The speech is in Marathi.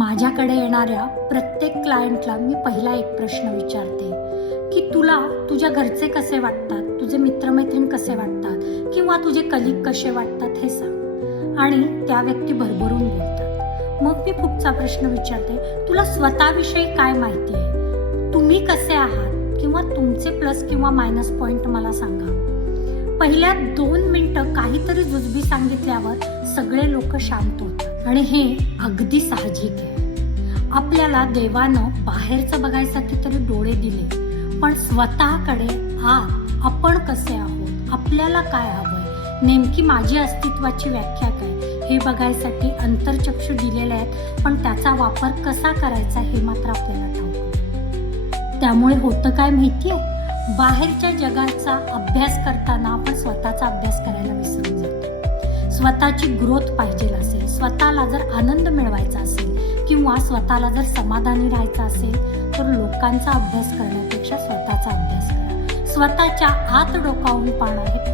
माझ्याकडे येणाऱ्या प्रत्येक क्लायंटला मी पहिला एक प्रश्न विचारते की तुला तुझ्या घरचे कसे वाटतात, तुझे मित्रमैत्रीण कसे वाटतात किंवा तुझे कलीग कसे वाटतात हे सांग. आणि त्या व्यक्ती भरभरून बोलतात. मग मी पुढचा प्रश्न विचारते, तुला स्वतःविषयी काय माहिती आहे, तुम्ही कसे आहात किंवा तुमचे प्लस किंवा मायनस पॉइंट मला सांगा. पहिल्या 2 मिनिटं काहीतरी जुजबी सांगितल्यावर सगळे लोक शांत होतात आणि हे अगदी साहजिक आहे. आपल्याला देवानं बाहेरचं बघायसाठी तरी डोळे दिले, पण स्वतःकडे आत आपण कसे आहोत, आपल्याला काय हवंय, नेमकी माझी अस्तित्वाची व्याख्या काय हे बघायसाठी अंतर्चक्षु दिलेले आहेत, पण त्याचा वापर कसा करायचा हे मात्र आपल्याला ठाऊक. त्यामुळे होतं काय माहितीये, बाहेरच्या जगाचा अभ्यास करताना आपण स्वतःचा अभ्यास करायला विसरून जातो. स्वतःची ग्रोथ पाहिजे असेल, स्वतःला जर आनंद मिळवायचा असेल किंवा स्वतःला जर समाधानी राहायचं असेल तर लोकांचा अभ्यास करण्यापेक्षा स्वतःचा अभ्यास करा. स्वतःच्या आत डोकावून पाहणं हे